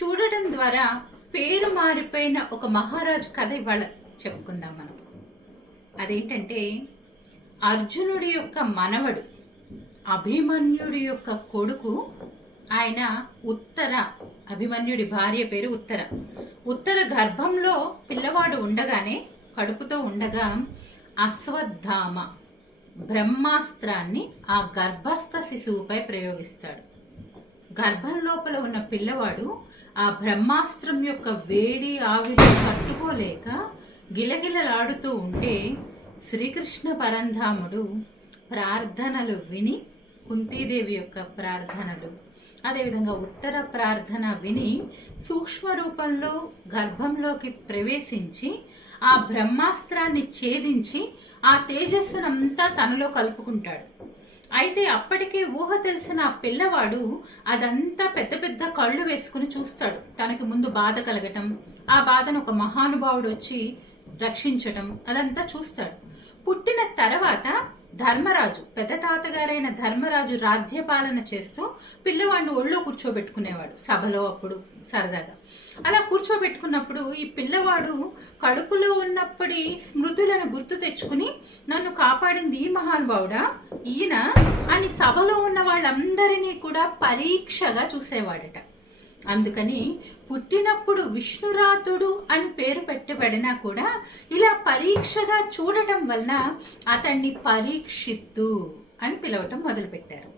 చూడటం ద్వారా పేరు మారిపోయిన ఒక మహారాజు కథ ఇవాళ చెప్పుకుందాం మనం. అదేంటంటే అర్జునుడి యొక్క మనవడు అభిమన్యుడి యొక్క కొడుకు. ఆయన ఉత్తర, అభిమన్యుడి భార్య పేరు ఉత్తర. ఉత్తర గర్భంలో పిల్లవాడు ఉండగానే, కడుపుతో ఉండగా అశ్వత్థామ బ్రహ్మాస్త్రాన్ని ఆ గర్భస్థ శిశువుపై ప్రయోగిస్తాడు. గర్భం లోపల ఉన్న పిల్లవాడు ఆ బ్రహ్మాస్త్రం యొక్క వేడి ఆవిరి తట్టుకోలేక గిలగిలలాడుతూ ఉంటే శ్రీకృష్ణ పరంధాముడు ప్రార్థనలు విని, కుంతీదేవి యొక్క ప్రార్థనలు, అదేవిధంగా ఉత్తర ప్రార్థన విని సూక్ష్మ రూపంలో గర్భంలోకి ప్రవేశించి ఆ బ్రహ్మాస్త్రాన్ని ఛేదించి ఆ తేజస్సునంతా తనలో కలుపుకుంటాడు. అయితే అప్పటికే ఊహ తెలిసిన ఆ పిల్లవాడు అదంతా పెద్ద పెద్ద కళ్ళు వేసుకుని చూస్తాడు. తనకి ముందు బాధ కలగటం, ఆ బాధను ఒక మహానుభావుడు వచ్చి రక్షించటం, అదంతా చూస్తాడు. పుట్టిన తర్వాత ధర్మరాజు, పెద్ద తాతగారైన ధర్మరాజు రాజ్యపాలన చేస్తూ పిల్లవాడిని ఒళ్ళో కూర్చోబెట్టుకునేవాడు సభలో. అప్పుడు సరదాగా అలా కూర్చోబెట్టుకున్నప్పుడు ఈ పిల్లవాడు కడుపులో ఉన్నప్పటి స్మృతులను గుర్తు తెచ్చుకుని, నన్ను కాపాడింది ఈ మహానుభావుడా ఈయన అని సభలో ఉన్న వాళ్ళందరినీ కూడా పరీక్షగా చూసేవాడట. అందుకని పుట్టినప్పుడు విష్ణురాతుడు అని పేరు పెట్టబడినా కూడా ఇలా పరీక్షగా చూడటం వలన అతన్ని పరీక్షిత్తు అని పిలవటం మొదలుపెట్టారు.